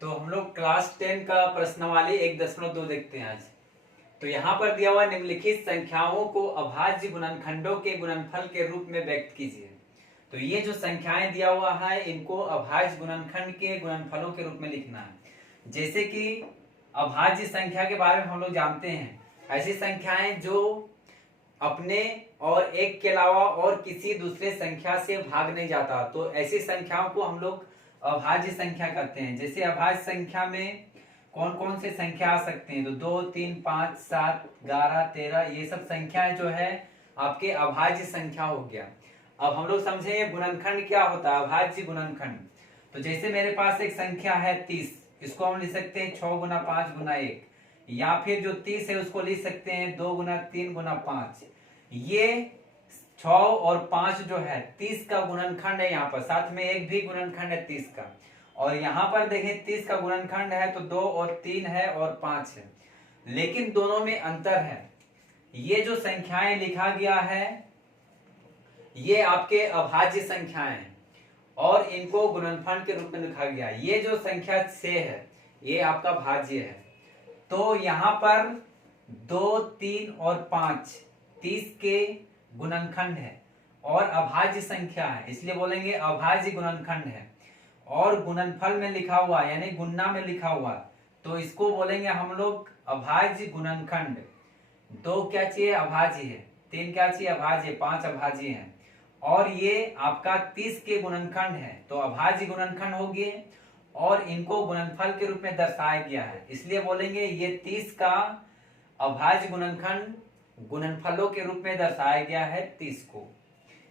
तो हम लोग क्लास 10 का प्रश्नावली 1.2 देखते हैं आज। तो यहाँ पर दिया हुआ निम्नलिखित संख्याओं को अभाज्य गुणनखंडों के गुणनफल के रूप में व्यक्त कीजिए। तो ये जो संख्याएं दिया हुआ है इनको अभाज्य गुणनखंड के गुणनफलों के रूप में लिखना है। जैसे कि अभाज्य संख्या के बारे में हम लोग जानते हैं, ऐसी संख्याएं जो अपने और एक के अलावा और किसी दूसरे संख्या से भाग नहीं जाता, तो ऐसी संख्याओं को हम लोग अभाज्य संख्या कहते हैं। जैसे अभाज्य संख्या में कौन कौन से संख्या आ सकते हैं, तो 2, 3, 5, 7, 11, 13 ये सब संख्याएं जो है आपके अभाज्य संख्या हो गया। अब हम लोग समझेंगे गुणनखंड क्या होता है, अभाज्य गुणनखंड। तो जैसे मेरे पास एक संख्या है 30, इसको हम लिख सकते हैं 6 गुना 5 गुना 1, या फिर जो 30 है उसको लिख सकते हैं 2 गुना 3 गुना 5। ये 6 और 5 जो है 30 का गुणनखंड है, यहाँ पर साथ में एक भी गुणनखंड है 30 का। और यहाँ पर देखें 30 का गुणनखंड है तो 2 और 3 है और 5 है, लेकिन दोनों में अंतर है। ये जो संख्याएं लिखा गया है ये आपके अभाज्य संख्याएं हैं और इनको गुणनफल के रूप में लिखा गया है। ये जो संख्या 6 है ये आपका भाज्य है। तो यहाँ पर 2, 3 और 5 30 के गुणनखंड है और अभाज्य संख्या है, इसलिए बोलेंगे अभाज्य गुणनखंड है। और गुणनफल में लिखा हुआ यानी गुणना में लिखा हुआ तो इसको बोलेंगे हम लोग अभाज्य गुणनखंड। 2 क्या चाहिए, अभाज्य है। 3 क्या चाहिए, अभाज्य। 5 अभाज्य है और ये आपका 30 के गुणनखंड है, तो अभाज्य गुणनखंड हो गए और इनको गुणनफल के रूप में दर्शाया गया है, इसलिए बोलेंगे ये 30 का अभाज्य गुणनखंड गुणनफलों के रूप में दर्शाया गया है 30 को।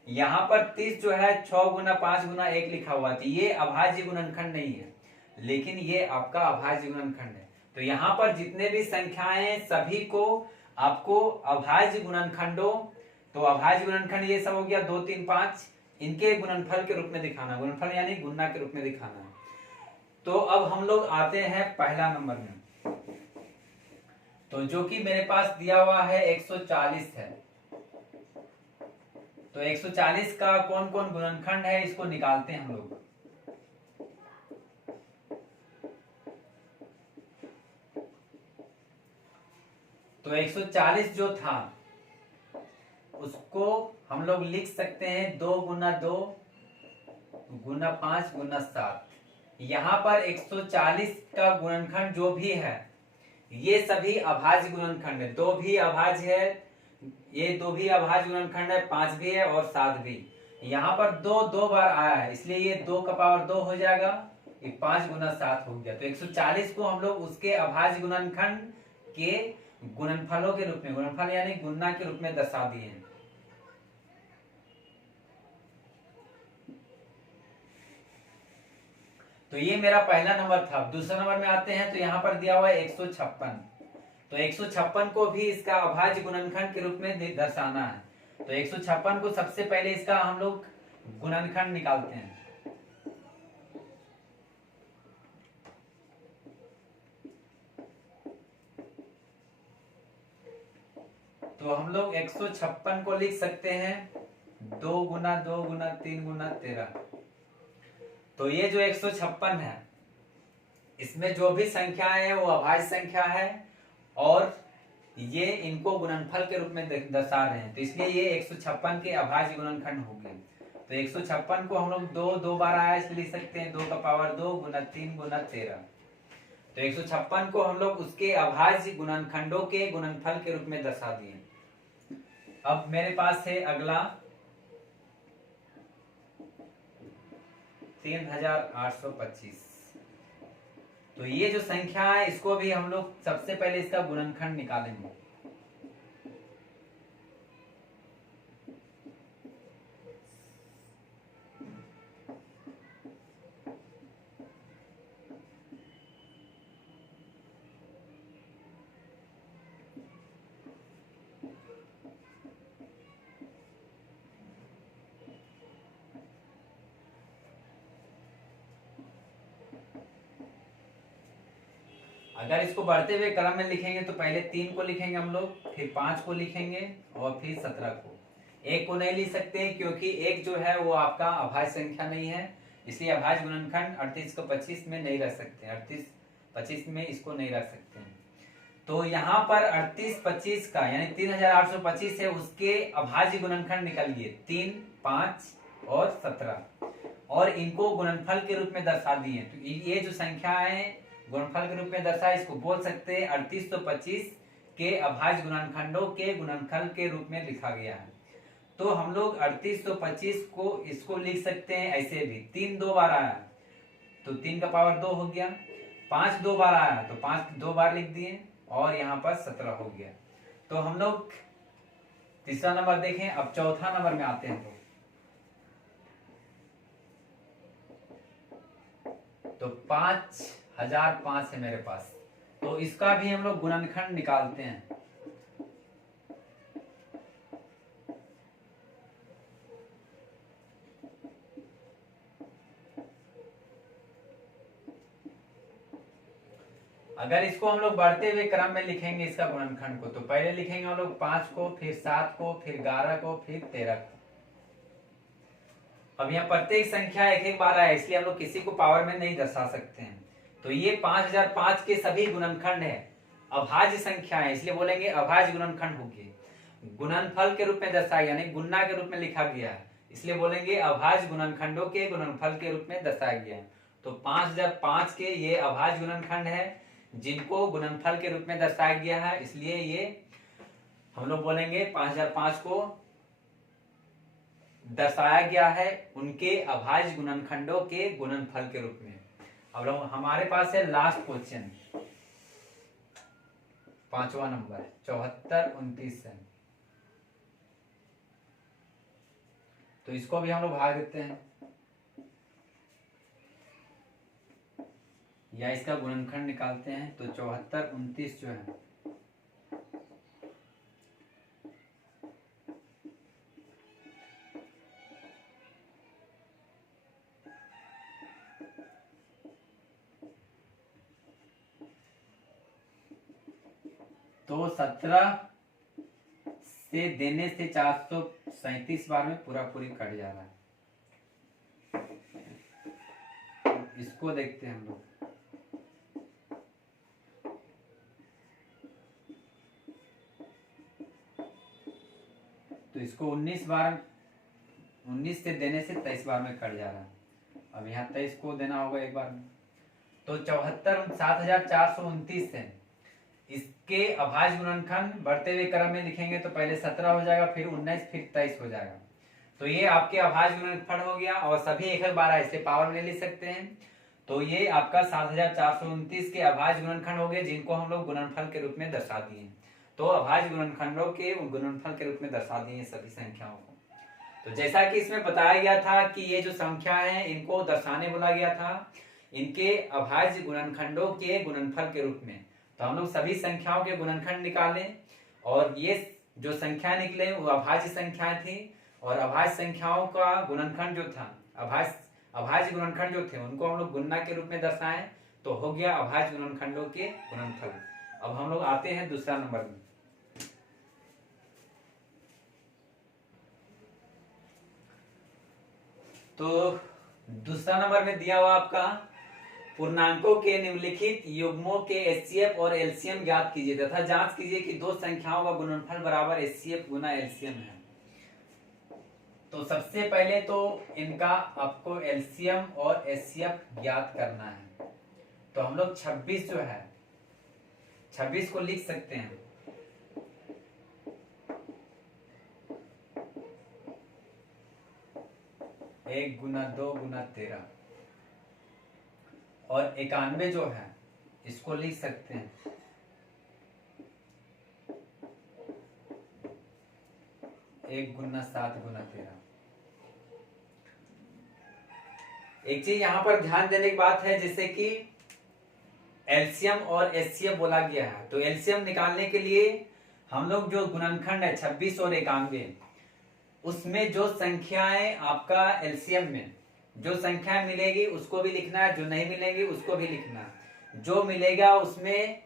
यहाँ पर 30 जो है 6 गुना 5 गुना 1 लिखा हुआ था, ये अभाज्य गुणनखंड नहीं है, लेकिन ये आपका अभाज्य गुणनखंड है। तो यहाँ पर जितने भी संख्याएं सभी को आपको अभाज्य गुणनखंडों, तो अभाज्य गुणनखंड ये सब हो गया 2, 3, 5, इनके गुणनफल के रूप में दिखाना, गुणनफल यानी गुणना के रूप में दिखाना। तो अब हम लोग आते हैं पहला नंबर में, तो जो कि मेरे पास दिया हुआ है 140 है। तो 140 का कौन कौन गुणनखंड है इसको निकालते हैं हम लोग। तो 140 जो था उसको हम लोग लिख सकते हैं 2 गुना 2 गुना 5 गुना 7। यहाँ पर 140 का गुणनखंड जो भी है ये सभी अभाज्य गुणनखंड है। 2 भी अभाज्य है, ये 2 भी अभाज्य गुणनखंड है, 5 भी है और 7 भी। यहाँ पर 2 बार आया है, इसलिए ये 2 का पावर 2 हो जाएगा, ये 5 गुना 7 हो गया। तो 140 को हम लोग उसके अभाज्य गुणनखंड के गुणनफलों के रूप में, गुणनफल यानी गुणना के रूप में दर्शा दिए हैं। तो ये मेरा पहला नंबर था। दूसरा नंबर में आते हैं, तो यहाँ पर दिया हुआ है 156। तो 156 को भी इसका अभाज्य गुणनखंड के रूप में दर्शाना है। तो 156 को सबसे पहले इसका हम लोग गुणनखंड निकालते हैं। तो हम लोग 156 को लिख सकते हैं 2 गुना 2 गुना 3 गुना 13। तो ये जो 156 है इसमें जो भी संख्याएं है वो अभाज्य संख्या है और ये इनको गुणनफल के रूप में दर्शा रहे हैं, तो इसलिए ये 156 के अभाज्य गुणनखंड हो गए। तो 156 को हम लोग 2 बार आया इसलिए लिख सकते हैं 2 का पावर 2 गुना 3 गुना 13। तो 156 को हम लोग उसके अभाज्य गुणनखंडों के गुणनफल के रूप में दर्शा दिए। अब मेरे पास है अगला 3825। तो ये जो संख्या है इसको भी हम लोग सबसे पहले इसका गुणनखंड निकालेंगे। अगर इसको बढ़ते हुए क्रम में लिखेंगे तो पहले 3 को लिखेंगे हम लोग, फिर 5 को लिखेंगे और फिर 17 को। 1 को नहीं लिख सकते क्योंकि 1 जो है वो आपका अभाज्य संख्या नहीं है, इसलिए अभाज्य गुणनखंड 38 को 25 में नहीं रख सकते, 38 25 में इसको नहीं रख सकते। तो यहाँ पर 38 25 का यानी 3825 है, उसके अभाज्य गुणनखंड निकल गए 3 5 और 17 और इनको गुणनफल के रूप में दर्शा दिए। तो ये जो संख्या है गुणनफल के रूप में दर्शा, इसको बोल सकते हैं 3825 के अभाज्य गुणनखंडों के गुणनफल के रूप में लिखा गया है। तो हम लोग 3825 को इसको लिख सकते हैं ऐसे भी, 3 2 बार आया तो 3 का पावर 2 हो गया, 5 2 बार आया तो 5 2 बार लिख दिए और यहाँ पर 17 हो गया। तो हम लोग तीसरा नंबर देखें। अब चौथा नंबर में आते हैं। तो 5005 है मेरे पास, तो इसका भी हम लोग गुणनखंड निकालते हैं। अगर इसको हम लोग बढ़ते हुए क्रम में लिखेंगे इसका गुणनखंड को, तो पहले लिखेंगे हम लोग 5 को, फिर 7 को, फिर 11 को, फिर 13 को। अब यहाँ प्रत्येक संख्या एक एक बार आया, इसलिए हम लोग किसी को पावर में नहीं दर्शा सकते हैं। तो ये 5005 के सभी गुणनखंड है, अभाज्य संख्या है, इसलिए बोलेंगे अभाज्य गुणनखंड होगी। गुणनफल के रूप में दर्शाया यानी गुणा के रूप में लिखा गया है, इसलिए बोलेंगे अभाज्य गुणनखंडों के गुणनफल के रूप में दर्शाया गया है। तो 5005 के ये अभाज्य गुणनखंड है जिनको गुणनफल के रूप में दर्शाया गया है, इसलिए ये हम लोग बोलेंगे 5005 को दर्शाया गया है उनके अभाज्य गुणनखंडों के गुणनफल के रूप में। अब हमारे पास है लास्ट क्वेश्चन, 5वां नंबर 7429 है। तो इसको भी हम लोग भाग देते हैं या इसका गुणनखंड निकालते हैं। तो 7429 जो है तो 17 से देने से 437 बार में पूरा पूरी कट जा रहा है। इसको देखते हैं हम लोग। तो इसको 19 बार 19 से देने से 23 बार में कट जा रहा है। अब यहाँ 23 को देना होगा एक बार में। तो 74,7429 है। इसके अभाज्य गुणनखंड बढ़ते हुए क्रम में लिखेंगे तो पहले 17 हो जाएगा, फिर 19, फिर 23 हो जाएगा। तो ये आपके अभाज्य गुणनखंड हो गया और सभी एक एक बार है, इसलिए पावर में लिख सकते हैं। तो ये आपका 7429 के अभाज्य गुणनखंड हो गए जिनको हम लोग गुणनफल के रूप में दर्शा दिए। तो अभाज्य गुणनखंडों के गुणनफल के रूप में दर्शा दिए सभी संख्याओं को। तो जैसा कि इसमें बताया गया था कि ये जो संख्या है इनको दर्शाने बोला गया था इनके अभाज्य गुणनखंडों के गुणनफल के रूप में। तो हम लोग सभी संख्याओं के गुणनखंड निकालें और ये जो संख्या निकले वो अभाज्य संख्या थी और अभाज्य संख्याओं का गुणनखंड जो था अभाज्य गुणनखंड जो थे उनको हम लोग गुणा के रूप में दर्शाएं तो हो गया अभाज्य गुणनखंडों के गुणनफल। अब हम लोग आते हैं दूसरा नंबर में। तो दूसरा नंबर में दिया हुआ आपका पूर्णांकों के निम्नलिखित युग्मों के एचसीएफ और एलसीएम ज्ञात कीजिए तथा जांच कीजिए कि दो संख्याओं का गुणनफल बराबर एचसीएफ गुना एलसीएम है। तो सबसे पहले तो इनका आपको एलसीएम और एचसीएफ ज्ञात करना है। तो हम लोग 26 जो है 26 को लिख सकते हैं एक गुना 2 गुना 13 और 91 जो है इसको लिख सकते हैं 1 गुना 7 गुना 13। एक चीज यहां पर ध्यान देने की बात है जैसे कि एलसीएम और एचसीएफ बोला गया है। तो एलसीएम निकालने के लिए हम लोग जो गुणनखंड है 26 और 91 उसमें जो संख्याएं आपका एलसीएम में जो संख्या मिलेगी उसको भी लिखना है, जो नहीं मिलेगी उसको भी लिखना है। जो मिलेगा उसमें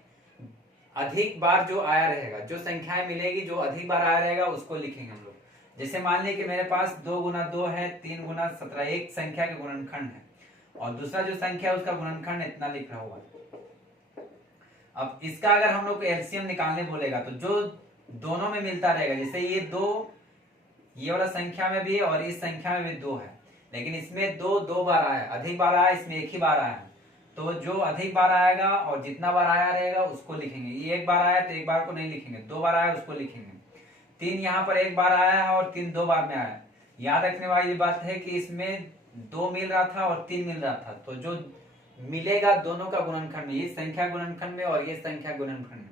अधिक बार जो आया रहेगा, जो संख्याएं मिलेगी जो अधिक बार आया रहेगा उसको लिखेंगे हम लोग। जैसे मान लिया कि मेरे पास 2 गुना 2 है 3 गुना 17 एक संख्या के गुणनखंड है और दूसरा जो संख्या है उसका गुणनखंड इतना लिख रहा होगा। अब इसका अगर हम लोग को एलसीएम निकालने बोलेगा तो जो दोनों में मिलता रहेगा, जैसे ये दो, ये वाला संख्या में भी है और इस संख्या में भी 2 है, लेकिन इसमें दो बार आया, अधिक बार आया, इसमें एक ही बार आया। तो जो अधिक बार आएगा और जितना बार आया रहेगा उसको लिखेंगे। ये एक बार आया तो एक बार को नहीं लिखेंगे, 2 बार आया उसको लिखेंगे। 3 यहाँ पर एक बार आया है और 3 2 बार में आया। याद रखने वाली बात है कि इसमें 2 मिल रहा था और 3 मिल रहा था, तो जो मिलेगा दोनों का गुणनखंड में, ये संख्या गुणनखंड में और ये संख्या गुणनखंड में,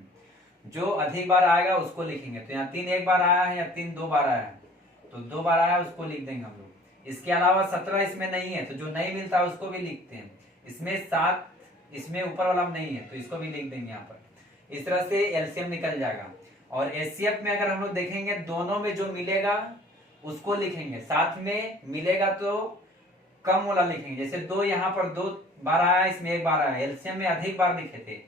जो अधिक बार आएगा उसको लिखेंगे। तो यहाँ 3 एक बार आया है या 3 2 बार आया है, तो 2 बार आया उसको लिख देंगे हम लोग। इसके अलावा 17 इसमें नहीं है, तो जो नहीं मिलता है उसको भी लिखते हैं। इसमें 7 इसमें ऊपर वाला नहीं है, तो इसको भी लिख देंगे यहाँ पर। इस तरह से एलसीएम निकल जाएगा। और एचसीएफ में अगर हम लोग देखेंगे, दोनों में जो मिलेगा उसको लिखेंगे, साथ में मिलेगा तो कम वाला लिखेंगे। जैसे 2 यहाँ पर 2 बार आया, इसमें एक बार आया। एलसीएम में अधिक बार लिखे थे,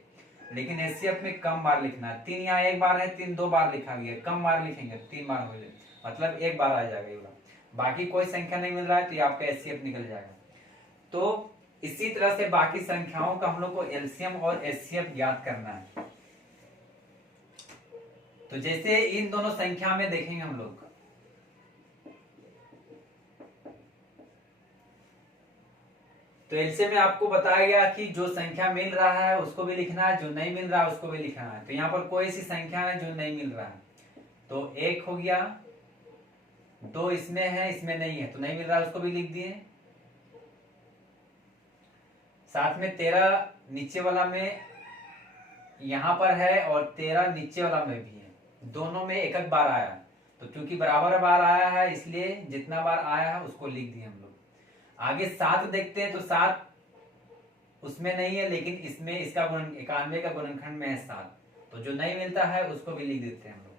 लेकिन एचसीएफ में कम बार लिखना है। 3 यहाँ एक बार है, 3 2 बार लिखा गया, कम बार लिखेंगे, 3 बार हो जाए, मतलब एक बार आ जाएगा। बाकी कोई संख्या नहीं मिल रहा है तो ये आपका एचसीएफ निकल जाएगा। तो इसी तरह से बाकी संख्याओं का हम लोग को एलसीएम और एचसीएफ ज्ञात करना है। तो जैसे इन दोनों संख्या में देखेंगे हम लोग, तो एलसीएम में आपको बताया गया कि जो संख्या मिल रहा है उसको भी लिखना है, जो नहीं मिल रहा है उसको भी लिखना है। तो यहाँ पर कोई ऐसी संख्या है जो नहीं मिल रहा है, तो 1 हो गया, 2 इसमें है, इसमें नहीं है, तो नहीं मिल रहा है उसको भी लिख दिए। साथ में 13 नीचे वाला में यहां पर है और 13 नीचे वाला में भी है, दोनों में एक एक बार आया। तो क्योंकि बराबर बार आया है इसलिए जितना बार आया है उसको लिख दिए हम लोग। आगे 7 देखते हैं, तो 7 उसमें नहीं है, लेकिन इसमें इसका गुणन 91 का गुणनखंड में है 7, तो जो नहीं मिलता है उसको भी लिख देते हैं हम लोग।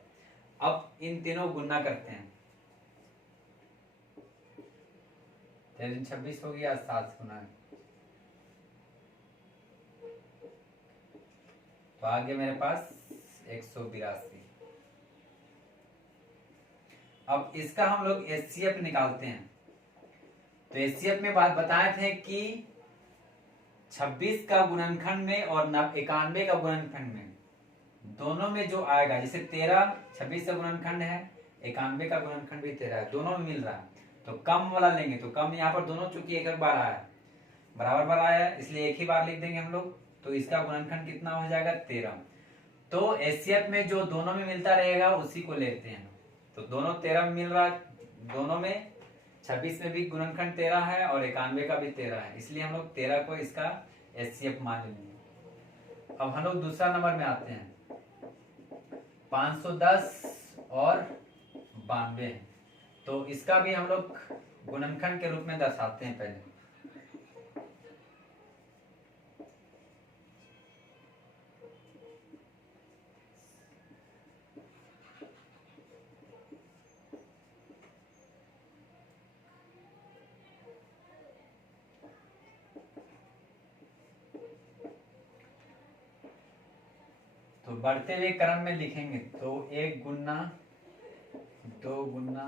अब इन तीनों गुणा करते हैं, 26 हो गया, 7 गुना, तो आगे मेरे पास 182। अब इसका हम लोग एचसीएफ निकालते हैं। तो एचसीएफ में बात बताए थे कि 26 का गुणनखंड में और 91 का गुणनखंड में, दोनों में जो आएगा, जैसे 13 26 का गुणनखंड है, 91 का गुणनखंड भी 13 है, दोनों में मिल रहा है, तो कम वाला लेंगे। तो कम यहाँ पर दोनों चूंकि एक बार आया, बराबर बार आया, इसलिए एक ही बार लिख देंगे हम लोग। तो इसका गुणनखंड कितना हो जाएगा, 13। तो एचसीएफ में जो दोनों में मिलता रहेगा उसी को लेते हैं। तो दोनों 13 में मिल रहा है, दोनों में 26 में भी गुणनखंड 13 है और 91 का भी 13 है, इसलिए हम लोग 13 को इसका एचसीएफ मान लेंगे। अब हम लोग दूसरा नंबर में आते हैं, 510 और 92। तो इसका भी हम लोग गुणनखंड के रूप में दर्शाते हैं पहले। तो बढ़ते हुए क्रम में लिखेंगे, तो 1 गुना 2 गुना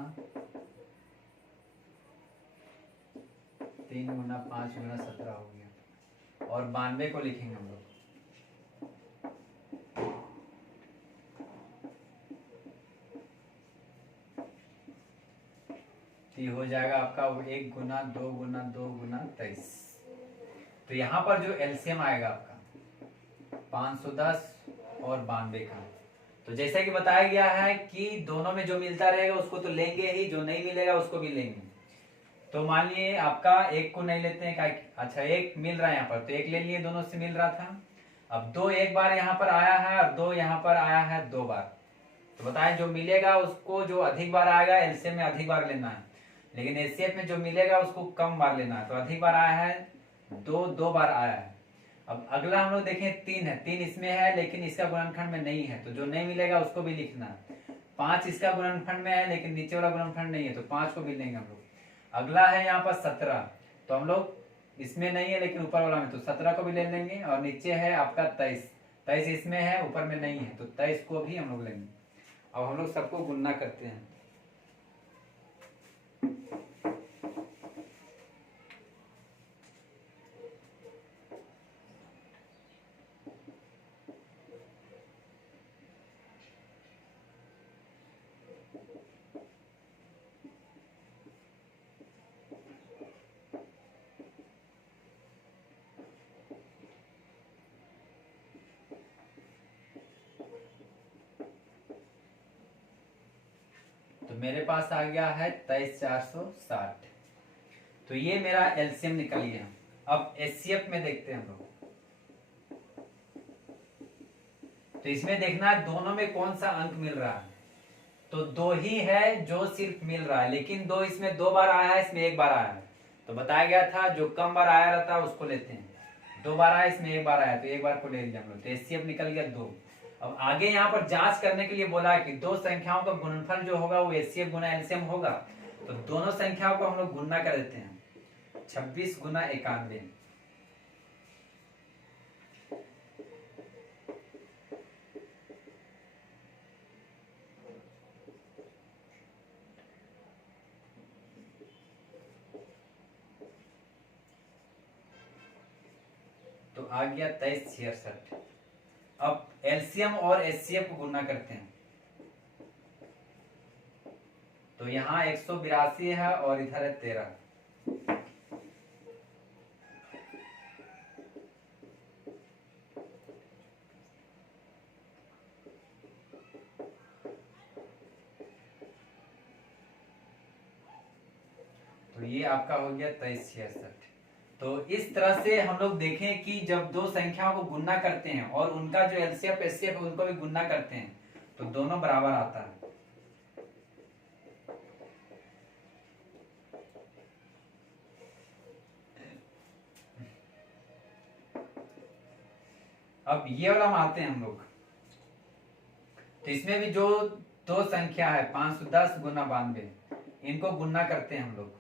3 गुना 5 गुना 17 हो गया, और 92 को लिखेंगे हम लोग। तो हो जाएगा आपका 1 गुना 2 गुना 2 गुना 23। तो यहाँ पर जो एलसीएम आएगा आपका 510 और 92 का, तो जैसा कि बताया गया है कि दोनों में जो मिलता रहेगा उसको तो लेंगे ही, जो नहीं मिलेगा उसको भी लेंगे। तो मान लिए आपका 1 को नहीं लेते हैं, अच्छा 1 मिल रहा है यहाँ पर, तो 1 ले लिए, दोनों से मिल रहा था। अब 2 एक बार यहाँ पर आया है और 2 यहाँ पर आया है 2 बार, तो बताएं जो मिलेगा उसको, जो अधिक बार आएगा एलसीएम में अधिक बार लेना है, लेकिन एचसीएफ में जो मिलेगा उसको कम बार लेना है। तो अधिक बार आया है 2 बार आया है। अब अगला हम लोग देखें 3 है, 3 इसमें है लेकिन इसका गुणनखंड में नहीं है, तो जो नहीं मिलेगा उसको भी लिखना है। 5 इसका गुणनखंड में है लेकिन नीचे वाला गुणनखंड नहीं है, तो 5 को भी लेंगे हम लोग। अगला है यहाँ पर 17, तो हम लोग इसमें नहीं है लेकिन ऊपर वाला में, तो 17 को भी ले लेंगे। और नीचे है आपका 23 इसमें है ऊपर में नहीं है, तो 23 को भी हम लोग लेंगे। अब हम लोग सबको गुणना करते हैं। मेरे पास आ गया है 23,460। तो ये मेरा एलसीएम निकल गया। अब एचसीएफ में देखते हैं हम लोग। तो इसमें देखना है दोनों में कौन सा अंक मिल रहा है। तो दो ही है जो सिर्फ मिल रहा है, लेकिन दो इसमें 2 बार आया है, इसमें 1 बार आया है। तो बताया गया था जो कम बार आया रहता है उसको लेते हैं। 2 बार आया, इसमें 1 बार आया, तो 1 बार को ले लिया हम लोग। तो एचसीएफ निकल गया 2। अब आगे यहाँ पर जांच करने के लिए बोला है कि दो संख्याओं का गुणनफल जो होगा वो एचसीएफ गुना एलसीएम होगा। तो दोनों संख्याओं को हम लोग गुणा कर देते हैं। 26 गुना 91। तो आ गया 23,66। अब एलसीएम और एचसीएफ को गुणा करते हैं। तो यहाँ 182 है और इधर है 13। तो ये आपका हो गया 23,66। तो इस तरह से हम लोग देखें कि जब दो संख्याओं को गुणा करते हैं और उनका जो एलसीएफ एचसीएफ है उनको भी गुणा करते हैं तो दोनों बराबर आता है। अब ये वाला मानते हैं हम लोग। तो इसमें भी जो दो संख्या है 510 गुना 92, इनको गुणा करते हैं हम लोग।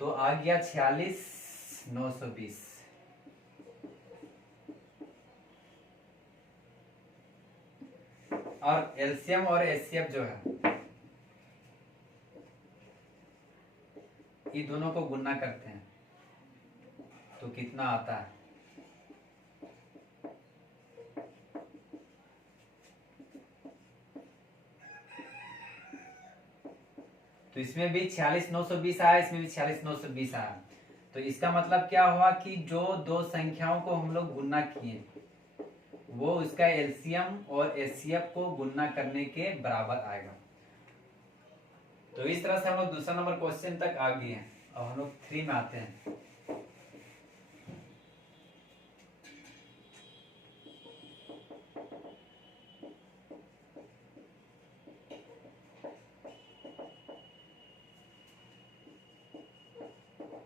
तो आ गया 46,920। और एलसीएम और एचसीएफ जो है ये दोनों को गुणा करते हैं तो कितना आता है। तो इसमें भी 46,920 आया, इसमें भी 46,920 आया। तो इसका मतलब क्या हुआ कि जो दो संख्याओं को हम लोग गुणा किए वो उसका एलसीएम और एचसीएफ को गुणा करने के बराबर आएगा। तो इस तरह से हम लोग दूसरा नंबर क्वेश्चन तक आ गए हैं। अब हम लोग 3 में आते हैं।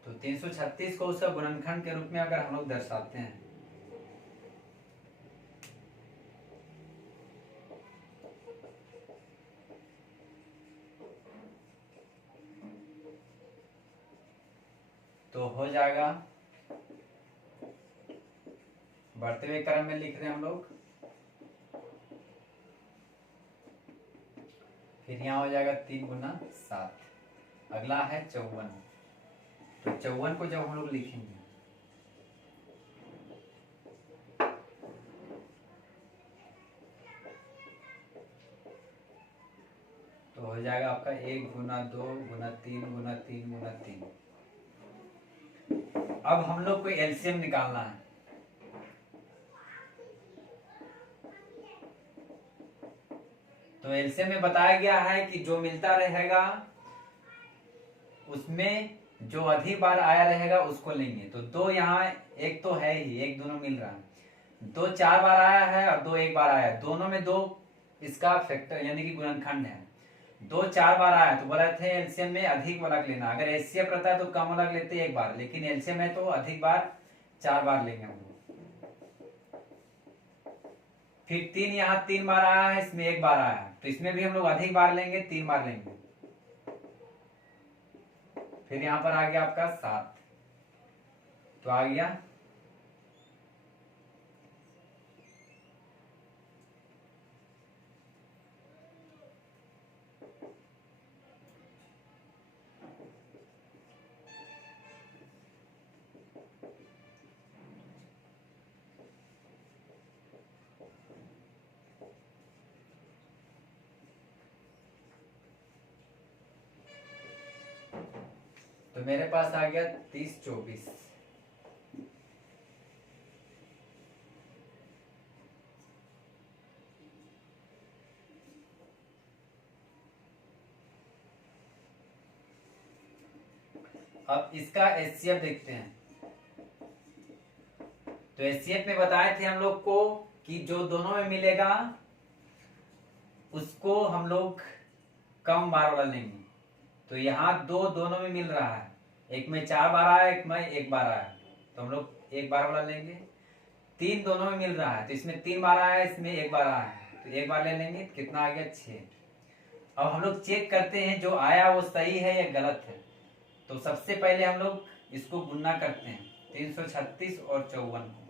तो 336 को उसका गुणनखंड के रूप में अगर हम लोग दर्शाते हैं तो हो जाएगा, बढ़ते हुए क्रम में लिख रहे हैं हम लोग। फिर यहाँ हो जाएगा 3 गुना 7। अगला है 54। तो 54 को जब हम लोग लिखेंगे तो हो जाएगा आपका 1 गुना 2 गुना 3 गुना 3 गुना 3। अब हम लोग को एलसीएम निकालना है। तो एलसीएम में बताया गया है कि जो मिलता रहेगा उसमें जो अधिक बार आया रहेगा उसको लेंगे। तो 2 यहाँ एक तो है ही, एक दोनों मिल रहा है। 2 4 बार आया है और 2 1 बार आया है, दोनों में 2 इसका फैक्टर यानी कि गुणनखंड है। 2 4 बार आया तो बोला थे एलसीएम में अधिक वाला लेना। अगर एचसीएफ रहता है तो कम वाला लेते 1 बार, लेकिन एलसीएम है तो अधिक बार 4 बार लेंगे हम लोग। फिर 3 यहाँ 3 बार आया है, इसमें 1 बार आया है, तो इसमें भी हम लोग अधिक बार लेंगे, 3 बार लेंगे। फिर यहाँ पर आ गया आपका 7। तो आ गया तो मेरे पास आ गया 30 24। अब इसका एचसीएफ देखते हैं। तो एचसीएफ में बताए थे हम लोग को कि जो दोनों में मिलेगा उसको हम लोग कम बार वाला लेंगे। तो यहाँ दोनों में मिल रहा है, एक में 4 बार आया, एक में 1 बार आया, तो हम लोग 1 बार वाला लेंगे। 3 दोनों में मिल रहा है, तो इसमें 3 बार आया, इसमें 1 बार आया है, तो 1 बार ले लेंगे। कितना आ गया 6। अब हम लोग चेक करते हैं जो आया वो सही है या गलत है। तो सबसे पहले हम लोग इसको गुणा करते हैं 336 और 54 को।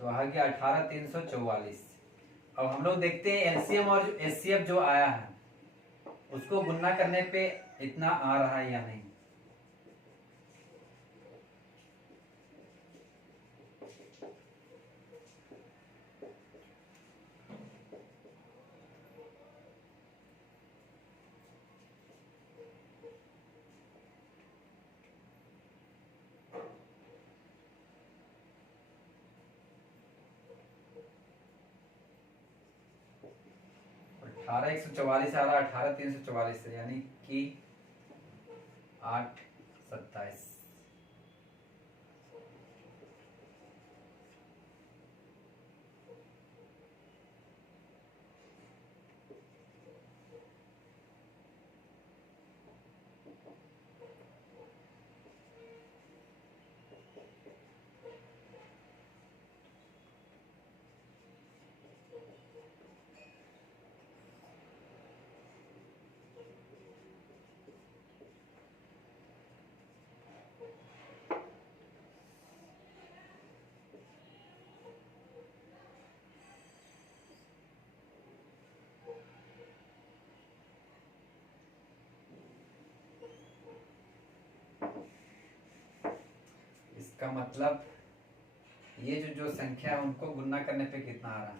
तो आ गया 18344। अब हम लोग देखते हैं एलसीएम और एचसीएफ जो आया है उसको गुणा करने पे इतना आ रहा है या नहीं। अठारह 144 आ रहा है, 18344 से, यानी कि 827। इसका मतलब ये जो संख्या है उनको गुणा करने पे कितना आ रहा है।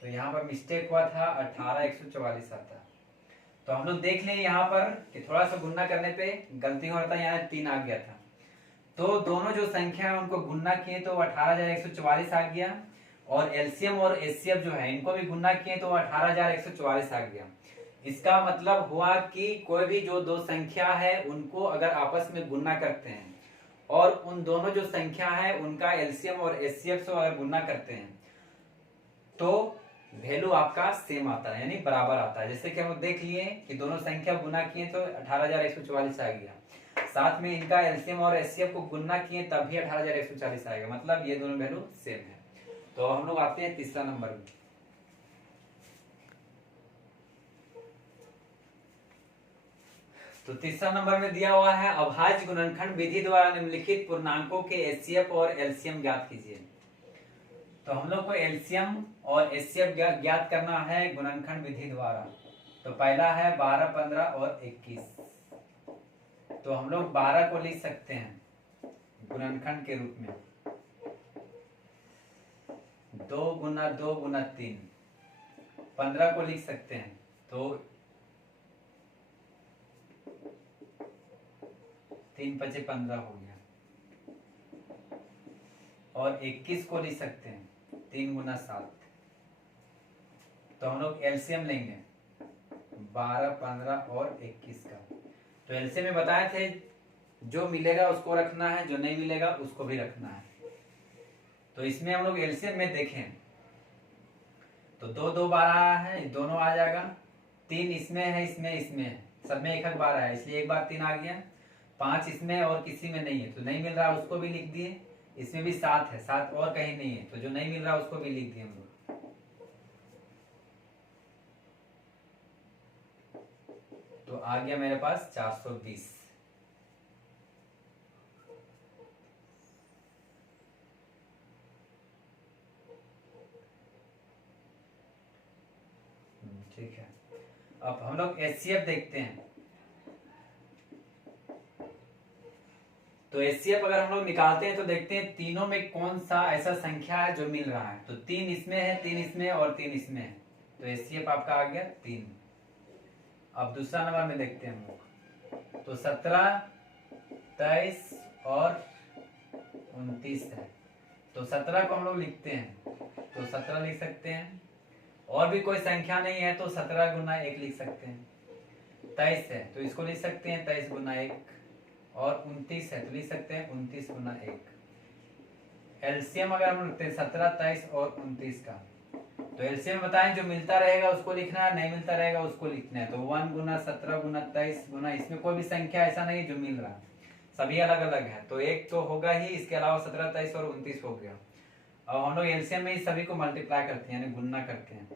तो यहाँ पर मिस्टेक हुआ था, 18144 आता। तो हम लोग देख लें यहाँ पर कि थोड़ा सा गुणा करने पे गलती हो रहा था, यहाँ 3 आ गया था। तो दोनों जो संख्या है उनको गुणा किए तो 18144 आ गया, और एलसीएम और एचसीएफ जो है इनको भी गुणा किए तो 18144 आ गया। इसका मतलब हुआ कि कोई भी जो दो संख्या है उनको अगर आपस में गुणा करते हैं और उन दोनों जो संख्या है उनका एलसीएम और एचसीएफ से अगर गुणा करते हैं तो वैल्यू आपका सेम आता है, यानी बराबर आता है। जैसे कि हम देख लिए कि दोनों संख्या गुना किए तो 18144 आ गया, साथ में इनका एलसीएम और एचसीएफ को गुना किए तब भी 18140 आएगा, मतलब ये दोनों वैल्यू सेम है। तो हम लोग आते हैं तीसरा नंबर में। तो तीसरा नंबर में दिया हुआ है अभाज्य गुणनखंड विधि द्वारा निम्नलिखित पूर्णांकों के एचसीएफ और एलसीएम ज्ञात कीजिए। तो हम लोग को एलसीएम और एचसीएफ ज्ञात करना है गुणनखंड विधि द्वारा। तो पहला है 12, 15 और 21। तो हम लोग 12 को लिख सकते हैं गुणनखंड के रूप में 2 गुना 2 गुना 3। 15 को लिख सकते हैं तो 3 5 15 हो गया, और 21 को लिख सकते हैं 3 गुना 7। तो हम लोग एलसीएम लेंगे 12, 15 और 21 का। तो एलसीएम में बताए थे जो मिलेगा उसको रखना है, जो नहीं मिलेगा उसको भी रखना है। तो इसमें हम लोग एलसीएम में देखें तो 2 2 बार आया है, दोनों आ जाएगा। 3 इसमें है, इसमें है, सब में एक बार आया, इसलिए एक बार 3 आ गया। 5 इसमें और किसी में नहीं है तो नहीं मिल रहा, उसको भी लिख दिए। इसमें भी 7 है, 7 और कहीं नहीं है, तो जो नहीं मिल रहा उसको भी लिख दिए हम लोग। तो आ गया मेरे पास 420। ठीक है, अब हम लोग एचसीएफ देखते हैं। तो एचसीएफ अगर हम लोग निकालते हैं तो देखते हैं तीनों में कौन सा ऐसा संख्या है जो मिल रहा है। तो 3 इसमें है, 3 इसमें और 3 इसमें है, तो एचसीएफ आपका आ गया 3। अब दूसरा नंबर में देखते हैं हम लोग। तो 17, 23 और 29 है। तो 17 को हम लोग लिखते हैं, तो 17 लिख सकते हैं। और भी कोई संख्या नहीं है तो 17 गुना 1 लिख सकते हैं। 23 है तो इसको लिख सकते हैं 23 गुना 1। और 29 है तो लिख सकते हैं 29 गुना 1। एलसीएम अगर हम लिखते हैं 17, 23 और 29 का, तो एलसीएम बताएं जो मिलता रहेगा उसको लिखना है, नहीं मिलता रहेगा उसको लिखना है। तो 1 गुना 17 गुना 23 गुना, इसमें कोई भी संख्या ऐसा नहीं जो मिल रहा, सभी अलग अलग है। तो एक तो होगा ही, इसके अलावा 17, 23 और 29 हो गया। अब हम लोग एलसीएम में इस सभी को मल्टीप्लाई करते हैं, यानी गुणा करते हैं।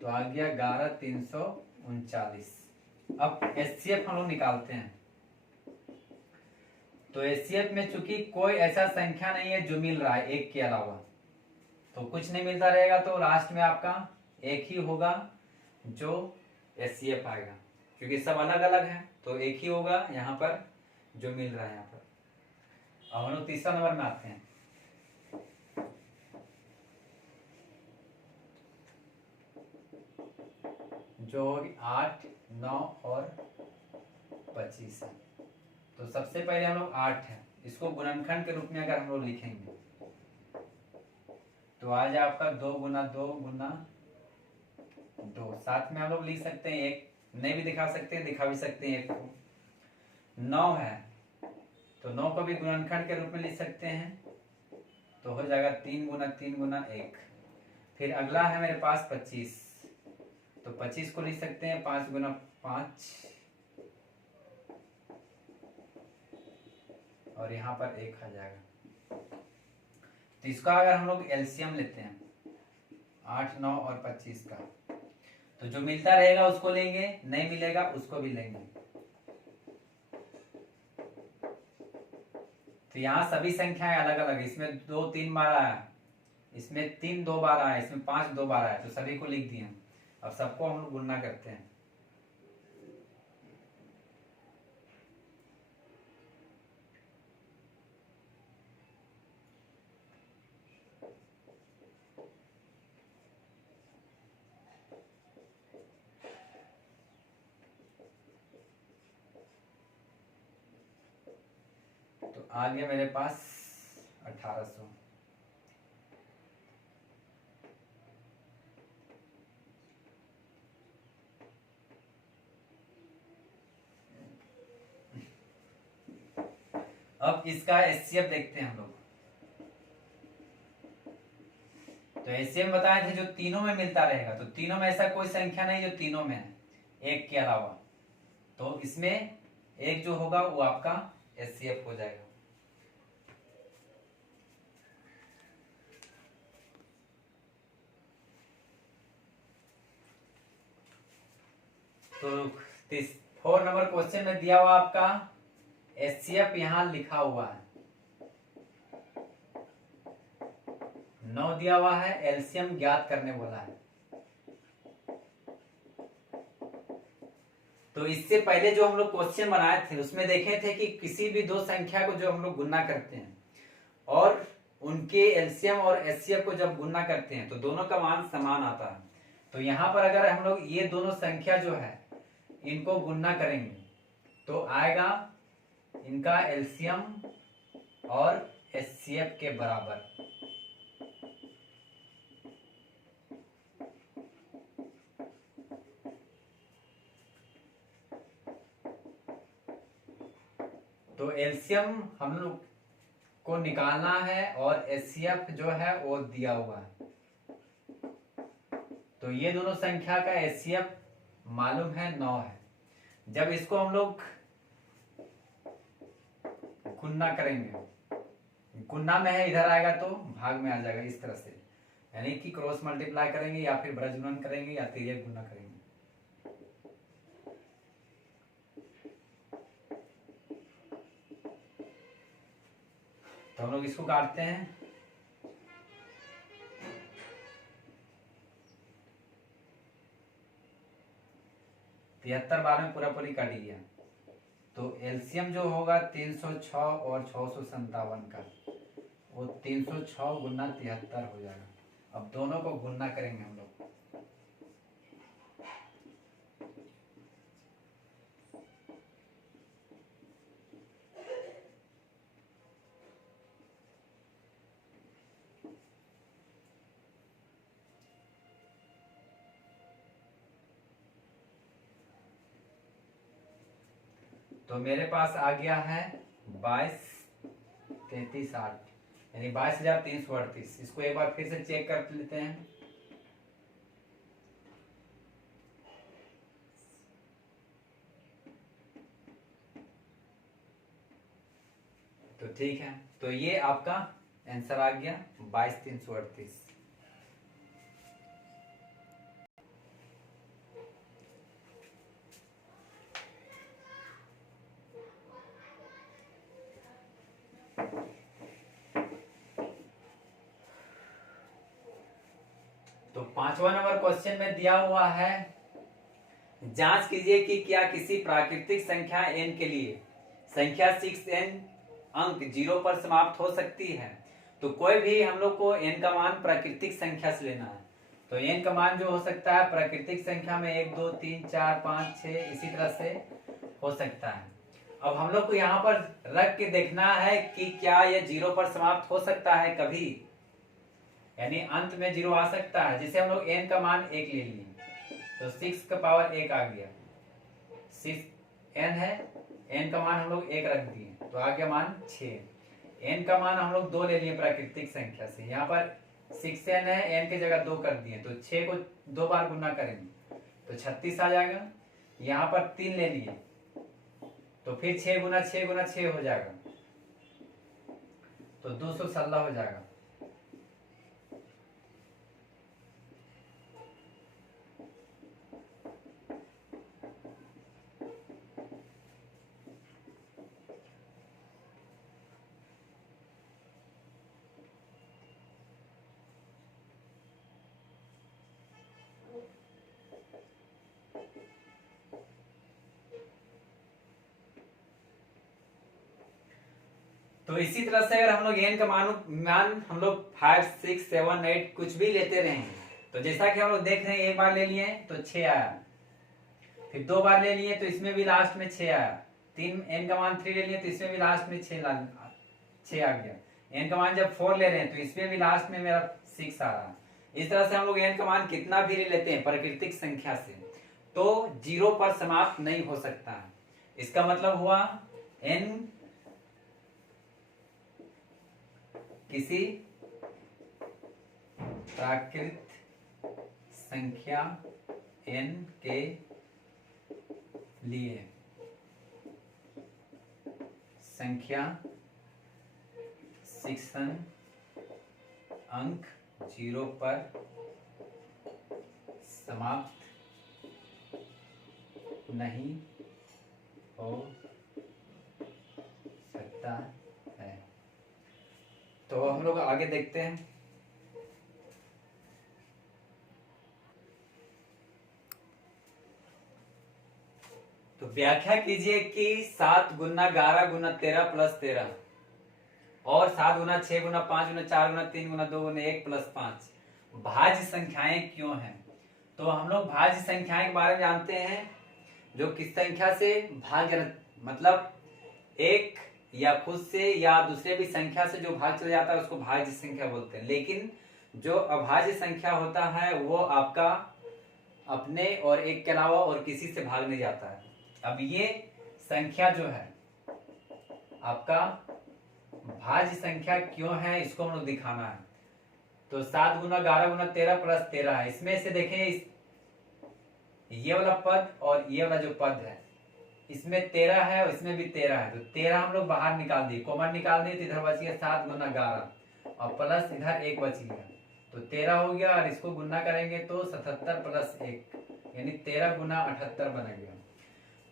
तो आ गया 11,339। अब एचसीएफ हम लोग निकालते हैं। तो एचसीएफ में चूंकि कोई ऐसा संख्या नहीं है जो मिल रहा है एक के अलावा, तो कुछ नहीं मिलता रहेगा, तो लास्ट में आपका एक ही होगा जो एचसीएफ आएगा, क्योंकि सब अलग अलग है तो एक ही होगा यहाँ पर जो मिल रहा है यहाँ पर। अब हम लोग तीसरा नंबर में आते हैं। जो होगी 8, 9 और 25 है। तो सबसे पहले हम लोग 8 है, इसको गुणनखंड के रूप में अगर हम लोग लिखेंगे तो आज आपका 2 गुना 2 गुना 2। साथ में हम लोग लिख सकते हैं 1, नहीं भी दिखा सकते हैं, दिखा भी सकते हैं 1 को। 9 है तो 9 को भी गुणनखंड के रूप में लिख सकते हैं, तो हो जाएगा 3 गुना 3 गुना 1। फिर अगला है मेरे पास 25, तो 25 को लिख सकते हैं 5 गुना 5, और यहाँ पर 1 आ जाएगा। तो इसका अगर हम लोग एलसीएम लेते हैं 8, 9 और 25 का, तो जो मिलता रहेगा उसको लेंगे, नहीं मिलेगा उसको भी लेंगे। तो यहाँ सभी संख्याएं अलग अलग है, इसमें 2 3 बार आया, इसमें 3 2 बार आया, इसमें 5 2 बार आया, तो सभी को लिख दिए। अब सबको हम लोग गुणा करते हैं। तो आ गया मेरे पास 1800। अब इसका एचसीएफ देखते हैं हम लोग। तो एचसीएफ बताए थे जो तीनों में मिलता रहेगा, तो तीनों में ऐसा कोई संख्या नहीं जो तीनों में है एक के अलावा, तो इसमें एक जो होगा वो आपका एचसीएफ हो जाएगा। तो 4 नंबर क्वेश्चन में दिया हुआ आपका एचसीएफ यहां लिखा हुआ है, 9 दिया हुआ है, एलसीएम ज्ञात करने बोला है। तो इससे पहले जो हम लोग क्वेश्चन बनाए थे उसमें देखे थे कि किसी भी दो संख्या को जो हम लोग गुणा करते हैं और उनके एलसीएम और एचसीएफ को जब गुणा करते हैं तो दोनों का मान समान आता है। तो यहाँ पर अगर हम लोग ये दोनों संख्या जो है इनको गुणा करेंगे तो आएगा इनका एलसीएम और एचसीएफ के बराबर। तो एलसीएम हम लोग को निकालना है और एचसीएफ जो है वो दिया हुआ है। तो ये दोनों संख्या का एचसीएफ मालूम है 9 है। जब इसको हम लोग गुणा करेंगे, गुणा में है इधर आएगा तो भाग में आ जाएगा इस तरह से, यानी कि क्रॉस मल्टीप्लाई करेंगे या फिर ब्रज गुणन करेंगे या तिर्यक गुणा करेंगे। तो हम लोग इसको काटते हैं। तिहत्तर बार में पूरा पूरी काट गया। तो एलसीएम जो होगा 306 और 657 का, वो 306 गुना 73 हो जाएगा। अब दोनों को गुना करेंगे हम लोग। तो मेरे पास आ गया है 22 33 8, यानी 22,338। इसको एक बार फिर से चेक कर लेते हैं। तो ठीक है, तो ये आपका आंसर आ गया 22,338। तो 5वां नंबर क्वेश्चन में दिया हुआ है, जांच कीजिए कि क्या किसी प्राकृतिक संख्या n के लिए संख्या 6n अंक 0 पर समाप्त हो सकती है। तो कोई भी हम लोग को n का मान प्राकृतिक संख्या से लेना है। तो n का मान जो हो सकता है प्राकृतिक संख्या में 1 2 3 4 5 6 इसी तरह से हो सकता है। अब हम लोग को यहाँ पर रख के देखना है कि क्या यह 0 पर समाप्त हो सकता है कभी, यानी अंत में 0 आ सकता है। जैसे हम लोग n का मान 1 ले लिए तो 6 का पावर 1 आ गया, 6 n है, n का मान हम लोग 1 रख दिए तो आ गया मान 6। n का मान हम लोग 2 ले लिए प्राकृतिक संख्या से, यहाँ पर 6n है, n की जगह 2 कर दिए तो 6 को 2 बार गुना करेंगे तो 36 आ जाएगा। यहाँ पर 3 ले लिए तो फिर 6 गुना 6 गुना 6 हो जाएगा तो 216 हो जाएगा। तो इसी तरह से अगर हम लोग n का मान हम लोग 5 6 7 8 कुछ भी लेते रहेंगे तो जैसा कि हम लोग देख रहे हैं, एक बार ले लिए तो 6 आया, फिर 2 बार ले लिए तो इसमें भी लास्ट में 6 आया, 3 n का मान 3 ले लिए तो इसमें भी लास्ट में 6 आ गया। n का मान जब 4 ले रहे हैं तो इसमें भी लास्ट में मेरा 6 आ रहा है। इस तरह से हम लोग n का मान कितना भी ले लेते हैं प्राकृतिक संख्या से तो 0 पर समाप्त नहीं हो सकता है। इसका मतलब हुआ n किसी प्राकृत संख्या n के लिए संख्या 6 अंक 0 पर समाप्त नहीं हो सकता है। तो हम लोग आगे देखते हैं। तो व्याख्या कीजिए कि 7 गुना 11 गुना 13 प्लस 13 और 7 गुना 6 गुना 5 गुना 4 गुना 3 गुना 2 गुना 1 प्लस 5 भाज्य संख्याएं क्यों हैं। तो हम लोग भाज्य संख्याएं के बारे में जानते हैं, जो किस संख्या से भाज्य मतलब एक या खुद से या दूसरे भी संख्या से जो भाग चला जाता है उसको भाज्य संख्या बोलते हैं। लेकिन जो अभाज्य संख्या होता है वो आपका अपने और एक के अलावा और किसी से भाग नहीं जाता है। अब ये संख्या जो है आपका भाज्य संख्या क्यों है, इसको हम लोग दिखाना है। तो 7 गुना 11 गुना 13 प्लस 13 है। इसमें से देखें ये वाला पद और ये वाला जो पद है, इसमें 13 है और इसमें भी 13 है। तो 13 हम लोग बाहर निकाल दिए, कॉमन निकाल दिए, तो इधर बच गया 7 गुना 11 और प्लस इधर 1 बच गया, तो 13 हो गया। और इसको गुना करेंगे तो 77 प्लस 1 यानी 13 गुना 78 बन गया।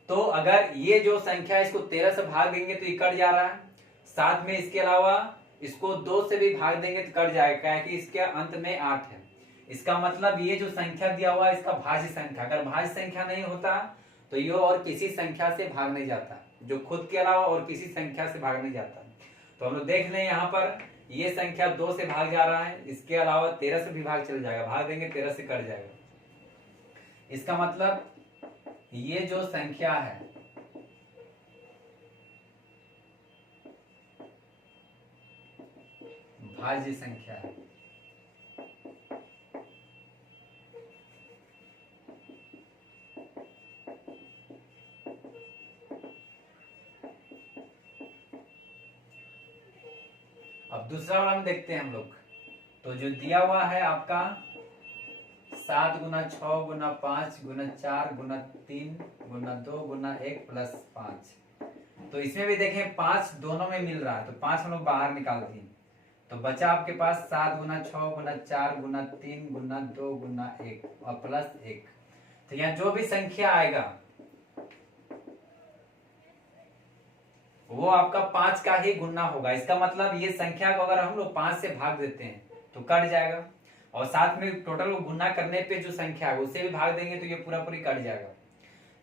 तो अगर ये जो संख्या इसको 13 से भाग देंगे तो ये कट जा रहा है, साथ में इसके अलावा इसको 2 से भी भाग देंगे तो कट जाएगा, क्या है कि इसके अंत में 8 है। इसका मतलब ये जो संख्या दिया हुआ है इसका भाज्य संख्या, अगर भाज्य संख्या नहीं होता तो ये और किसी संख्या से भाग नहीं जाता, जो खुद के अलावा और किसी संख्या से भाग नहीं जाता। तो हम लोग देख लें यहाँ पर ये संख्या 2 से भाग जा रहा है, इसके अलावा 13 से भी भाग चल जाएगा, भाग देंगे 13 से कट जाएगा। इसका मतलब ये जो संख्या है भाज्य संख्या है। अब दूसरा वाला हम देखते हैं हम लोग। तो जो दिया हुआ है आपका 7 गुना 6 गुना 5 गुना 4 गुना 3 गुना 2 गुना 1 प्लस 5, तो इसमें भी देखें 5 दोनों में मिल रहा है, तो 5 हम लोग बाहर निकाल दिए, तो बचा आपके पास 7 गुना 6 गुना 4 गुना 3 गुना 2 गुना 1 और प्लस 1। तो यहाँ जो भी संख्या आएगा वो आपका 5 का ही गुना होगा। इसका मतलब ये संख्या को अगर हम लोग 5 से भाग देते हैं तो कट जाएगा, और साथ में टोटल को गुना करने पे जो संख्या है उससे भी भाग देंगे तो ये पूरा पूरी कट जाएगा।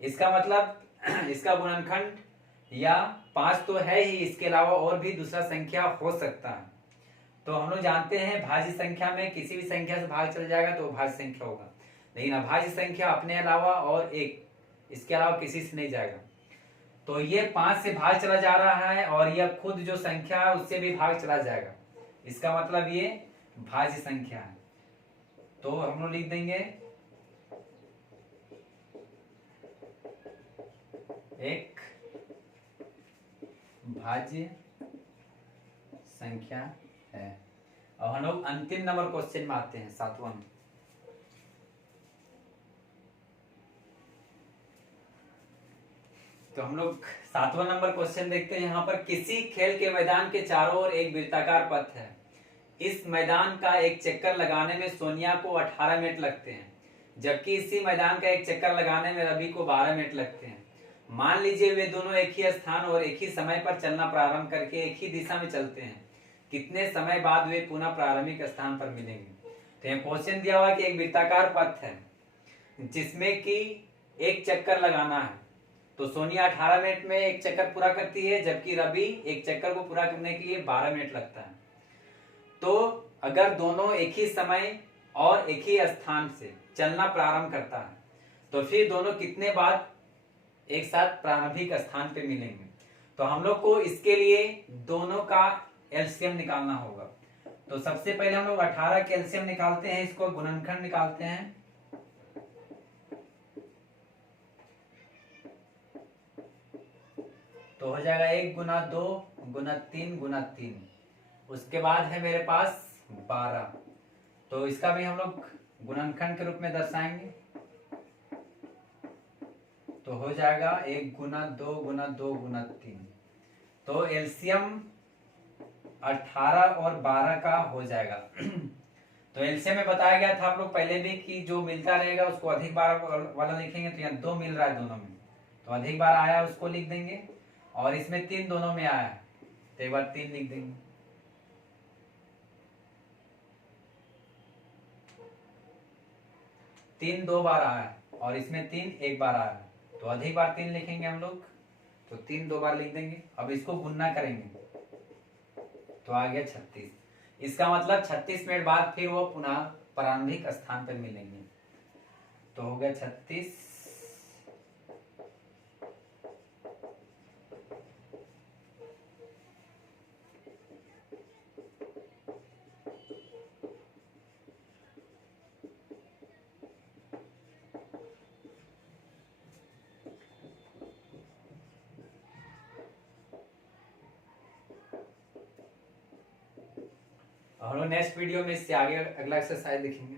इसका मतलब इसका गुणनखंड या 5 तो है ही, इसके अलावा और भी दूसरा संख्या हो सकता है। तो हम लोग जानते हैं भाज्य संख्या में किसी भी संख्या से भाग चल जाएगा तो भाज्य संख्या होगा, लेकिन अभाज्य संख्या अपने अलावा और एक, इसके अलावा किसी से नहीं जाएगा। तो ये 5 से भाग चला जा रहा है और यह खुद जो संख्या है उससे भी भाग चला जाएगा, इसका मतलब ये भाज्य संख्या है। तो हम लोग लिख देंगे एक भाज्य संख्या है। अब हम लोग अंतिम नंबर क्वेश्चन में आते हैं, 7वां। तो हम लोग 7वां नंबर क्वेश्चन देखते हैं। यहाँ पर किसी खेल के मैदान के चारों ओर एक वृत्ताकार पथ है। इस मैदान का एक चक्कर लगाने में सोनिया को 18 मिनट लगते हैं, जबकि इसी मैदान का एक चक्कर लगाने में रवि को 12 मिनट लगते हैं। मान लीजिए वे दोनों एक ही स्थान और एक ही समय पर चलना प्रारंभ करके एक ही दिशा में चलते हैं, कितने समय बाद वे पुनः प्रारंभिक स्थान पर मिलेंगे। तो यहाँ क्वेश्चन दिया हुआ कि एक वृत्ताकार पथ है जिसमें कि एक चक्कर लगाना है, तो सोनिया 18 मिनट में एक चक्कर पूरा करती है, जबकि रवि एक चक्कर को पूरा करने के लिए 12 मिनट लगता है। तो अगर दोनों एक ही समय और एक ही स्थान से चलना प्रारंभ करता है तो फिर दोनों कितने बाद एक साथ प्रारंभिक स्थान पे मिलेंगे। तो हम लोग को इसके लिए दोनों का एलसीएम निकालना होगा। तो सबसे पहले हम लोग 18 के एलसीएम निकालते हैं, इसको गुणनखंड निकालते हैं। तो हो जाएगा 1 गुना 2 गुना 3 गुना 3, उसके बाद है मेरे पास 12, तो इसका भी हम लोग गुणनखंड के रूप में दर्शाएंगे। तो हो जाएगा 1 गुना 2 गुना 2 गुना 3, तो एलसीएम 18 और 12 का हो जाएगा। तो एलसीएम में बताया गया था आप लोग पहले भी कि जो मिलता रहेगा उसको अधिक बार वाला लिखेंगे। तो यहाँ 2 मिल रहा है दोनों में, तो अधिक बार आया उसको लिख देंगे, और इसमें 3 दोनों में आया है तो एक बार 3 लिख देंगे। तीन 2 बार आया है और इसमें 3 एक बार आया है, तो अधिक बार 3 लिखेंगे हम लोग, तो 3 2 बार लिख देंगे। अब इसको गुणा करेंगे तो आ गया 36। इसका मतलब 36 मिनट बाद फिर वो पुनः प्रारंभिक स्थान पर मिलेंगे। तो हो गया 36। हम लोग नेक्स्ट वीडियो में इससे आगे अगला एक्सरसाइज देखेंगे।